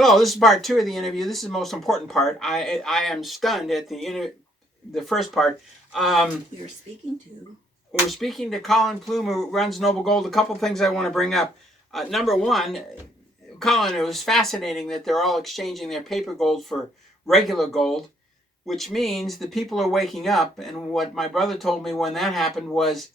Hello, this is part two of the interview. This is the most important part. I am stunned at the first part. You're speaking to. We're speaking to Colin Plume, who runs Noble Gold. A couple things I want to bring up. Number one, Colin, it was fascinating that they're all exchanging their paper gold for regular gold, which means the people are waking up. And what my brother told me when that happened was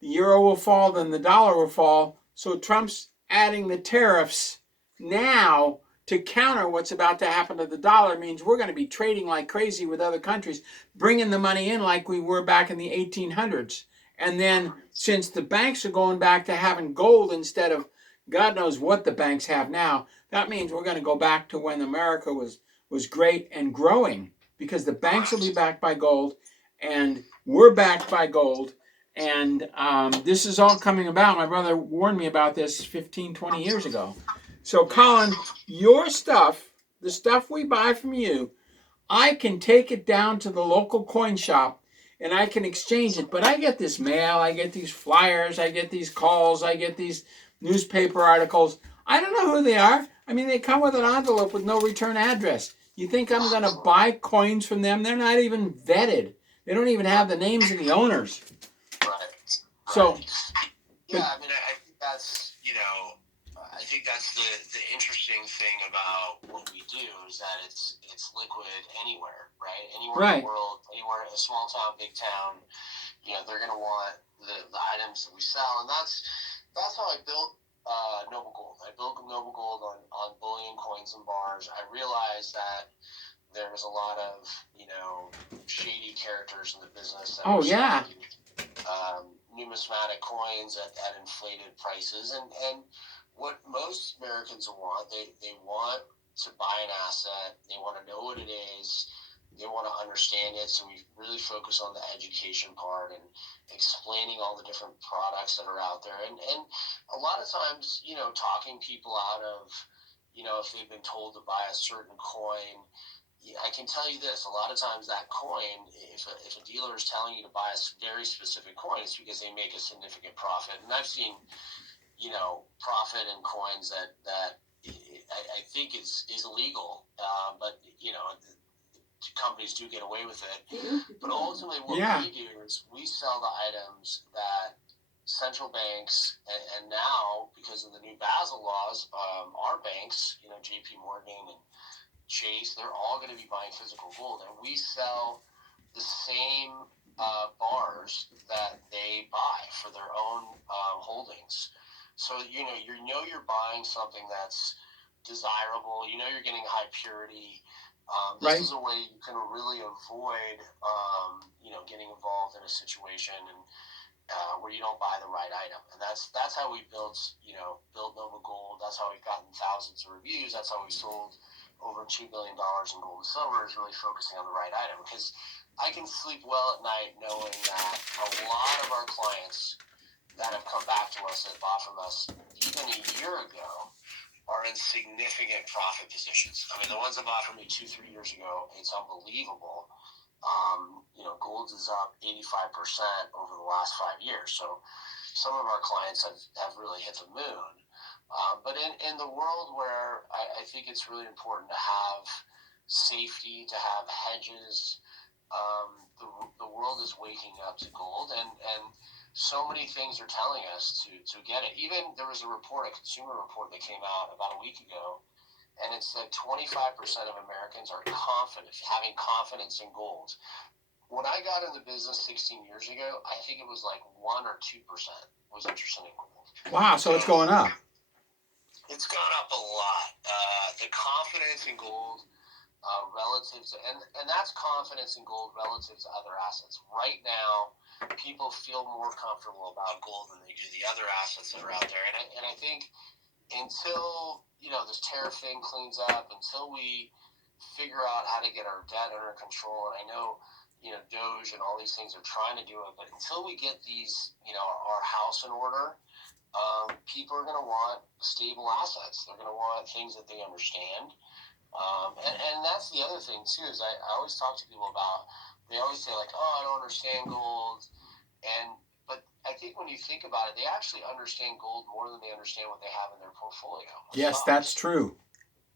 the euro will fall, then the dollar will fall. So Trump's adding the tariffs now to counter what's about to happen to the dollar means we're going to be trading like crazy with other countries, bringing the money in like we were back in the 1800s. And then since the banks are going back to having gold instead of God knows what the banks have now, that means we're going to go back to when America was great and growing because the banks will be backed by gold and we're backed by gold. And this is all coming about. My brother warned me about this 15, 20 years ago. So, Colin, your stuff, the stuff we buy from you, I can take it down to the local coin shop and I can exchange it. But I get this mail, I get these flyers, I get these calls, I get these newspaper articles. I don't know who they are. I mean, they come with an envelope with no return address. You think I'm going to buy coins from them? They're not even vetted. They don't even have the names of the owners. Right. So, yeah, I mean, I think that's, I think that's the interesting thing about what we do is that it's liquid anywhere, right? Anywhere in the world, anywhere, a small town, big town, they're going to want the items that we sell, and that's how I built Noble Gold. I built Noble Gold on bullion, coins, and bars. I realized that there was a lot of shady characters in the business that were selling, numismatic coins at inflated prices, and what most Americans want, they want to buy an asset, they want to know what it is, they want to understand it. So we really focus on the education part and explaining all the different products that are out there, and a lot of times talking people out of if they've been told to buy a certain coin. I can tell you this, a lot of times that coin, if a dealer is telling you to buy a very specific coin, it's because they make a significant profit. And I've seen, profit in coins that I think is illegal, but, companies do get away with it. But ultimately what we do is we sell the items that central banks, and now, because of the new Basel laws, our banks, JP Morgan and Chase, they're all going to be buying physical gold, and we sell the same bars that they buy for their own holdings. So you're buying something that's desirable. You're getting high purity. This is a way you can really avoid getting involved in a situation and where you don't buy the right item. And that's how we built Nova Gold. That's how we've gotten thousands of reviews. That's how we sold over $2 billion in gold and silver, is really focusing on the right item. Because I can sleep well at night knowing that a lot of our clients that have come back to us that bought from us even a year ago are in significant profit positions. I mean, the ones that bought from me 2-3 years ago, it's unbelievable. Gold is up 85% over the last 5 years. So some of our clients have really hit the moon. But in the world where I think it's really important to have safety, to have hedges, the world is waking up to gold, and so many things are telling us to get it. Even there was a consumer report that came out about a week ago, and it said 25% of Americans are having confidence in gold. When I got in the business 16 years ago, I think it was like 1 or 2% was interested in gold. Wow, so it's going up. It's gone up a lot. The confidence in gold relative to, and that's confidence in gold relative to other assets. Right now, people feel more comfortable about gold than they do the other assets that are out there. And I think until this tariff thing cleans up, until we figure out how to get our debt under control, and I know Doge and all these things are trying to do it, but until we get these our house in order, people are going to want stable assets. They're going to want things that they understand. And that's the other thing, too, is I always talk to people about, they always say, like, oh, I don't understand gold. But I think when you think about it, they actually understand gold more than they understand what they have in their portfolio. Yes, that's true.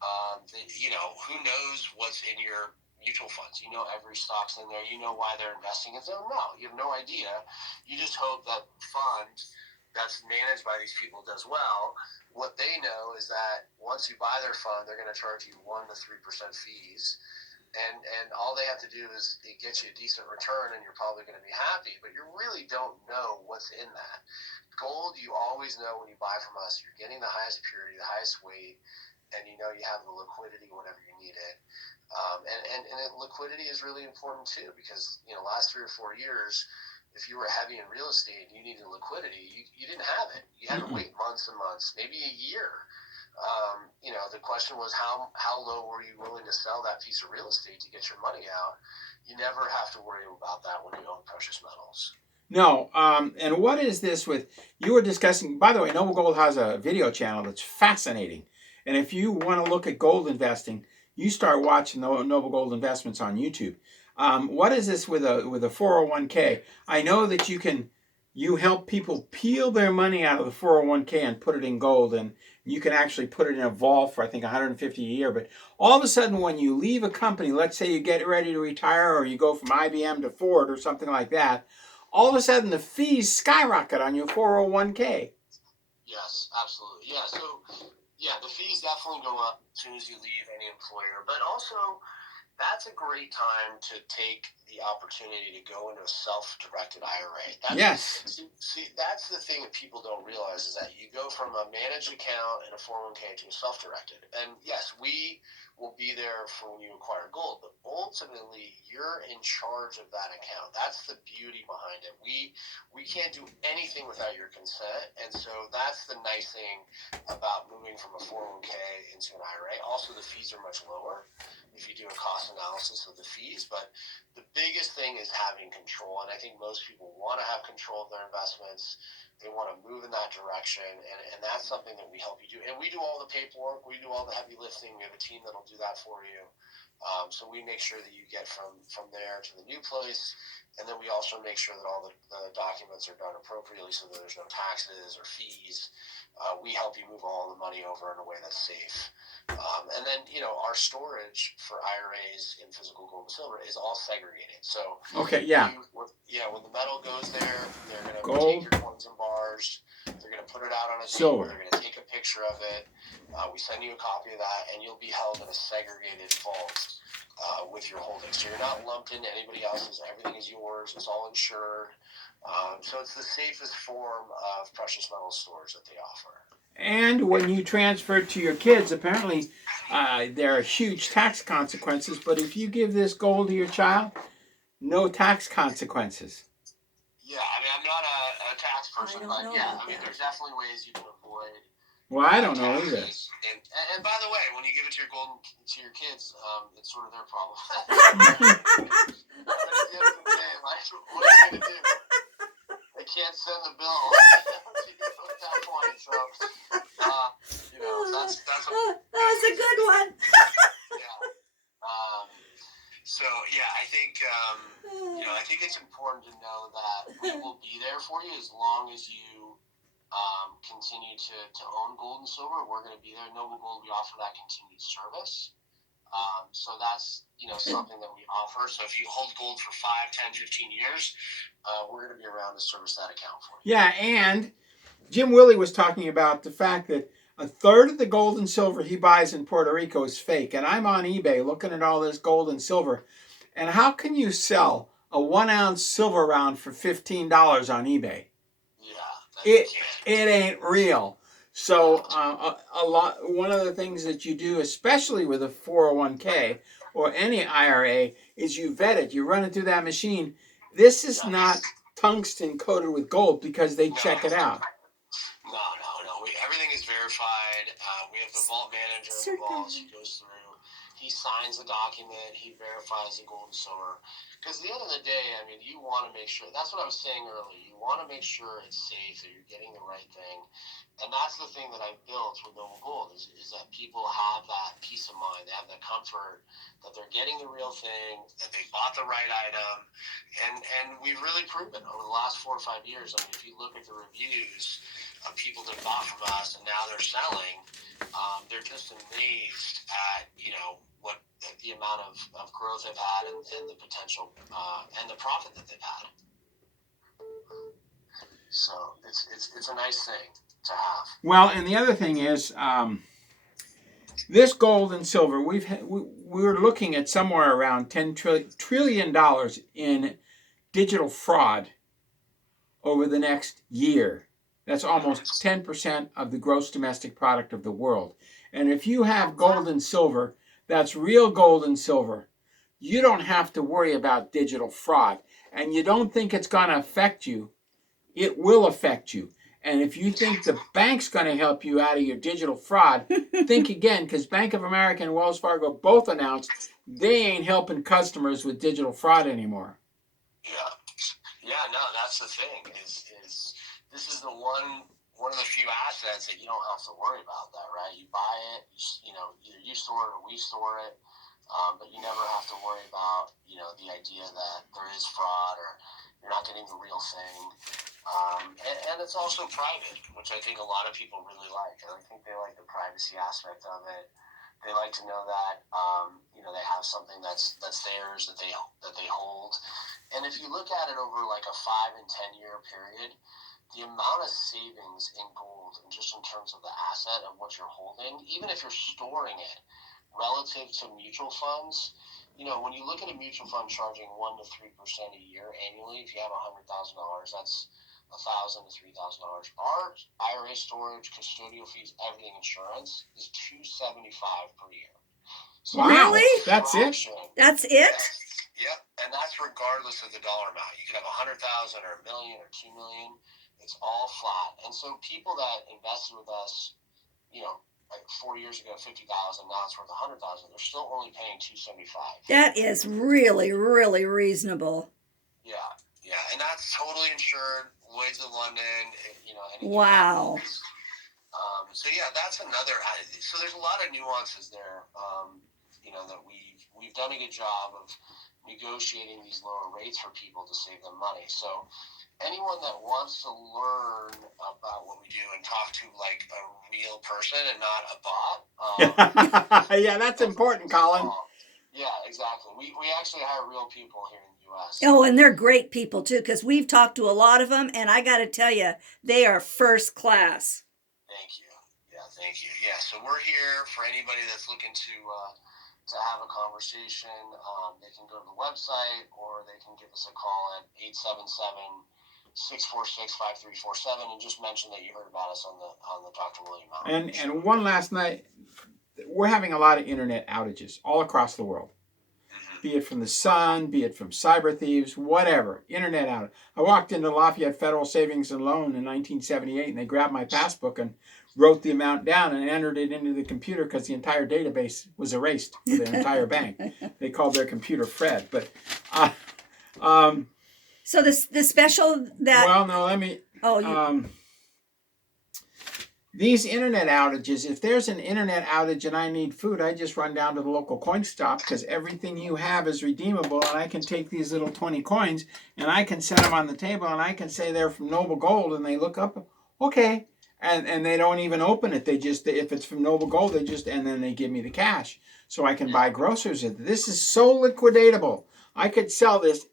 Who knows what's in your mutual funds? You know every stock's in there. You know why they're investing in them. No, you have no idea. You just hope that fund that's managed by these people does well. What they know is that once you buy their fund, they're going to charge you 1 to 3% fees, and all they have to do is get you a decent return, and you're probably going to be happy. But you really don't know what's in that. Gold, you always know when you buy from us, you're getting the highest purity, the highest weight, and you know you have the liquidity whenever you need it. And liquidity is really important too, because last 3 or 4 years, if you were heavy in real estate and you needed liquidity, you didn't have it. You had to wait months and months, maybe a year. The question was how low were you willing to sell that piece of real estate to get your money out? You never have to worry about that when you own precious metals. No, and what is this with, you were discussing, by the way, Noble Gold has a video channel that's fascinating. And if you want to look at gold investing, you start watching the Noble Gold Investments on YouTube. What is this with a 401k? I know that you help people peel their money out of the 401k and put it in gold, and you can actually put it in a vault for I think 150 a year. But all of a sudden, when you leave a company, let's say you get ready to retire, or you go from IBM to Ford or something like that, all of a sudden the fees skyrocket on your 401k. Yes, absolutely. Yeah, so the fees definitely go up as soon as you leave any employer, but also that's a great time to take the opportunity to go into a self-directed IRA. Yes. See, that's the thing that people don't realize, is that you go from a managed account and a 401k to a self-directed. And yes, we will be there for when you acquire gold, but ultimately you're in charge of that account. That's the beauty behind it. We can't do anything without your consent, and so that's the nice thing about moving from a 401k into an IRA. Also, the fees are much lower if you do a cost analysis of the fees, but the biggest thing is having control, and I think most people want to have control of their investments. They want to move in that direction, and that's something that we help you do. And we do all the paperwork, we do all the heavy lifting. We have a team that'll do that for you. So we make sure that you get from there to the new place, and then we also make sure that all the documents are done appropriately so that there's no taxes or fees. We help you move all the money over in a way that's safe. And then, our storage for IRAs in physical gold and silver is all segregated. So, okay, yeah. When the metal goes there, they're going to gold, take your coins and bars, they're going to put it out on a silver. table, they're going to take a picture of it. We send you a copy of that, and you'll be held in a segregated vault with your holdings. So you're not lumped into anybody else's. Everything is yours. It's all insured. So it's the safest form of precious metal storage that they offer. And when you transfer it to your kids, apparently there are huge tax consequences. But if you give this gold to your child, no tax consequences. Yeah, I mean, I'm not a tax person, but there's definitely ways you can avoid. Well, I don't know either. And by the way, when you give it to your kids, it's sort of their problem. But at the end of the day, what are you gonna do? They can't send the bill at that point, so that's that was a good one. I think it's important to know that we will be there for you as long as you continue to own gold and silver. We're going to be there. Noble Gold, we offer that continued service. So that's something that we offer. So if you hold gold for 5, 10, 15 years, we're going to be around to service that account for you. Yeah, and Jim Willie was talking about the fact that a third of the gold and silver he buys in Puerto Rico is fake. And I'm on eBay looking at all this gold and silver. And how can you sell a 1-ounce silver round for $15 on eBay? Yeah, it ain't real. So one of the things that you do, especially with a 401k or any IRA, is you vet it. You run it through that machine. This is not tungsten coated with gold because they check it out. No. Everything is verified. We have the vault manager in the vault. He goes through. He signs the document. He verifies the gold and silver. Because at the end of the day, I mean, you want to make sure. That's what I was saying earlier. You want to make sure it's safe, that you're getting the right thing. And that's the thing that I built with Noble Gold is that people have that peace of mind. They have the comfort that they're getting the real thing, that they bought the right item. And we've really proven over the last 4 or 5 years. I mean, if you look at the reviews, of people that bought from us and now they're selling, they're just amazed at, what the amount of growth they've had and the potential and the profit that they've had. So it's a nice thing to have. Well, and the other thing is, this gold and silver, we're looking at somewhere around $10 trillion in digital fraud over the next year. That's almost 10% of the gross domestic product of the world. And if you have gold and silver, that's real gold and silver, you don't have to worry about digital fraud. And you don't think it's going to affect you, it will affect you. And if you think the bank's going to help you out of your digital fraud, think again, because Bank of America and Wells Fargo both announced they ain't helping customers with digital fraud anymore. Yeah, no, that's the thing. Is this is the one of the few assets that you don't have to worry about that, right? You buy it, either you store it or we store it, but you never have to worry about, the idea that there is fraud or you're not getting the real thing. And it's also private, which I think a lot of people really like. I think they like the privacy aspect of it. They like to know that, they have something that's theirs that they hold. And if you look at it over like a 5 and 10 year period, the amount of savings in gold and just in terms of the asset of what you're holding, even if you're storing it relative to mutual funds, when you look at a mutual fund charging 1 to 3% a year annually, if you have $100,000, that's $1,000 to $3,000. Our IRA storage, custodial fees, everything, insurance is $275 per year. So wow, really? That's it? That's it? Yep, and that's regardless of the dollar amount. You could have 100,000 or $1 million or $2 million. It's all flat. And so people that invested with us, like 4 years ago, 50,000, now it's worth 100,000. They're still only paying 275. That is really, really reasonable. Yeah, and that's totally insured. Lloyd's of London, Wow. So yeah, that's another. So there's a lot of nuances there. That we've done a good job of negotiating these lower rates for people to save them money. So anyone that wants to learn about what we do and talk to like a real person and not a bot. Yeah, that's important, Colin. Yeah, exactly. We actually hire real people here in the U.S. Oh, and they're great people too, because we've talked to a lot of them, and I got to tell you, they are first class. Thank you. Yeah, so we're here for anybody that's looking to have a conversation. They can go to the website or they can give us a call at 877-646-5347 and just mention that you heard about us on the Dr. William Allen. And one last night, we're having a lot of internet outages all across the world. Be it from the sun, be it from cyber thieves, whatever, internet outage. I walked into Lafayette Federal Savings and Loan in 1978, and they grabbed my passbook and wrote the amount down and entered it into the computer because the entire database was erased for their entire bank. They called their computer Fred. But so the special that. Well, no, let me. These internet outages, if there's an internet outage and I need food, I just run down to the local coin stop because everything you have is redeemable, and I can take these little 20 coins and I can set them on the table and I can say they're from Noble Gold, and they look up, okay, and they don't even open it. They just, if it's from Noble Gold, and then they give me the cash so I can buy groceries. This is so liquidatable. I could sell this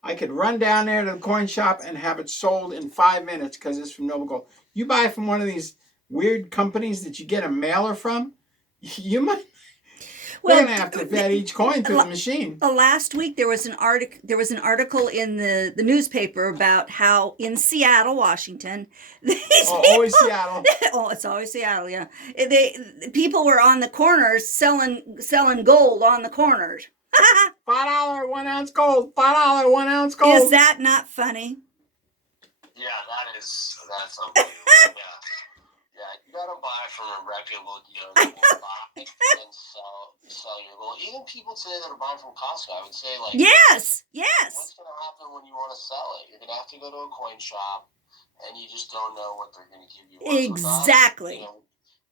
I could run down there to the coin shop and have it sold in 5 minutes because it's from Noble Gold. You buy from one of these weird companies that you get a mailer from, you might. They're gonna have to vet each coin through the machine. Last week there was an article in the newspaper about how in Seattle, Washington, always Seattle. Oh, it's always Seattle. Yeah, people were on the corners selling gold on the corners. $5 1 ounce gold. $5 1 ounce gold. Is that not funny? Yeah, that's unbelievable. Yeah, you gotta buy from a reputable dealer that will buy and sell your gold. Even people today that are buying from Costco, I would say, like, yes. What's gonna happen when you want to sell it? You're gonna have to go to a coin shop, and you just don't know what they're gonna give you. Exactly.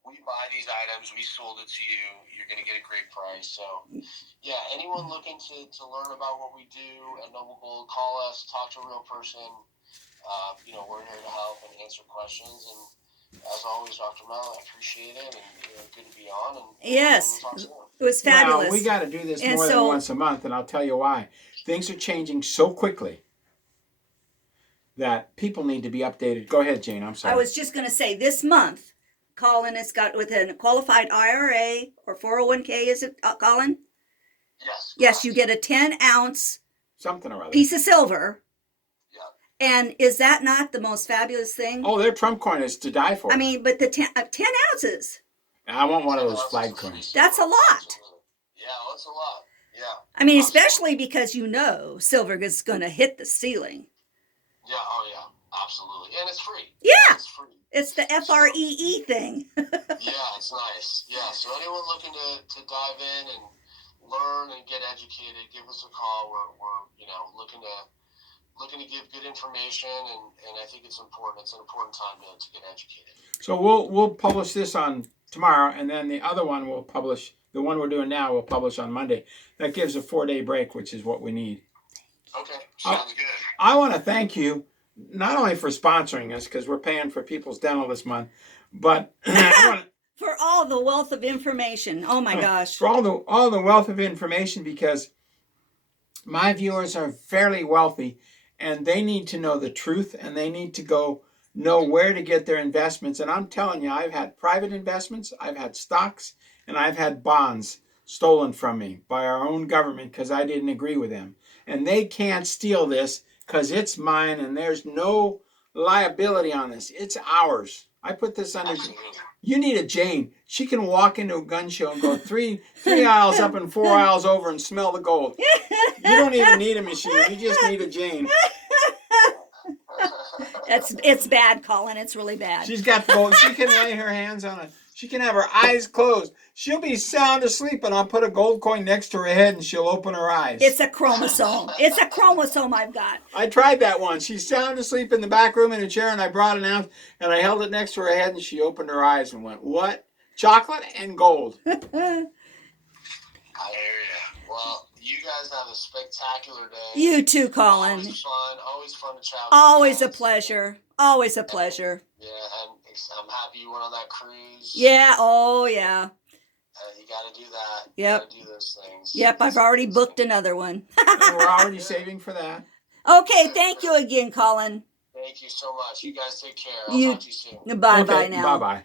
We buy these items, we sold it to you, you're going to get a great price. So, yeah, anyone looking to learn about what we do at Noble Gold, call us, talk to a real person, we're here to help and answer questions. And as always, Dr. Mel, I appreciate it, and good to be on. And Yes, we'll talk soon. it was fabulous. Well, we got to do this And more so- than once a month, and I'll tell you why. Things are changing so quickly that people need to be updated. Go ahead, Jane. I'm sorry. I was just going to say this month, Colin has got with a qualified IRA or 401k, is it, Colin? Yes. Yes, you get a 10-ounce Something or other. piece of silver. Yeah. And is that not the most fabulous thing? Oh, they're Trump coins to die for. I mean, but the 10 ounces, I want one of those flag coins. that's a lot. Yeah, well, that's a lot. Yeah. I mean, especially because silver is going to hit the ceiling. Yeah, oh yeah, absolutely. And it's free. Yeah. It's free. It's the FREE thing. Yeah, it's nice. Yeah, so anyone looking to dive in and learn and get educated, give us a call. We're looking to give good information, and I think it's important. It's an important time to get educated. So we'll publish this on tomorrow, and then the other one we'll publish. The one we're doing now we'll publish on Monday. That gives a 4-day break, which is what we need. Okay, sounds good. I want to thank you not only for sponsoring us, because we're paying for People's Dental this month, but I want to, For all the wealth of information. Oh my gosh. for all the wealth of information, because my viewers are fairly wealthy, and they need to know the truth, and they need to know where to get their investments. And I'm telling you, I've had private investments, I've had stocks, and I've had bonds stolen from me by our own government because I didn't agree with them. And they can't steal this because it's mine, and there's no liability on this. It's ours. I put this under. Absolutely. You need a Jane. She can walk into a gun show and go three aisles up and 4 aisles over and smell the gold. You don't even need a machine. You just need a Jane. It's bad, Colin. It's really bad. She's got gold. She can lay her hands on it. She can have her eyes closed. She'll be sound asleep, and I'll put a gold coin next to her head, and she'll open her eyes. It's a chromosome. It's a chromosome I've got. I tried that once. She's sound asleep in the back room in a chair, and I brought an ounce, and I held it next to her head, and she opened her eyes and went, "What? Chocolate and gold." I hear you. Well, you guys have a spectacular day. You too, Colin. Always fun to chat with Always you a guys. pleasure. Always a pleasure. Yeah, and I'm happy you went on that cruise. Yeah. Oh, yeah. You got to do that. Yep. You got to do those things. Yep. I've already booked another one. And we're already saving for that. Okay. Thank you again, Colin. Thank you so much. You guys take care. I'll You- talk to you soon. Bye bye now. Bye-bye.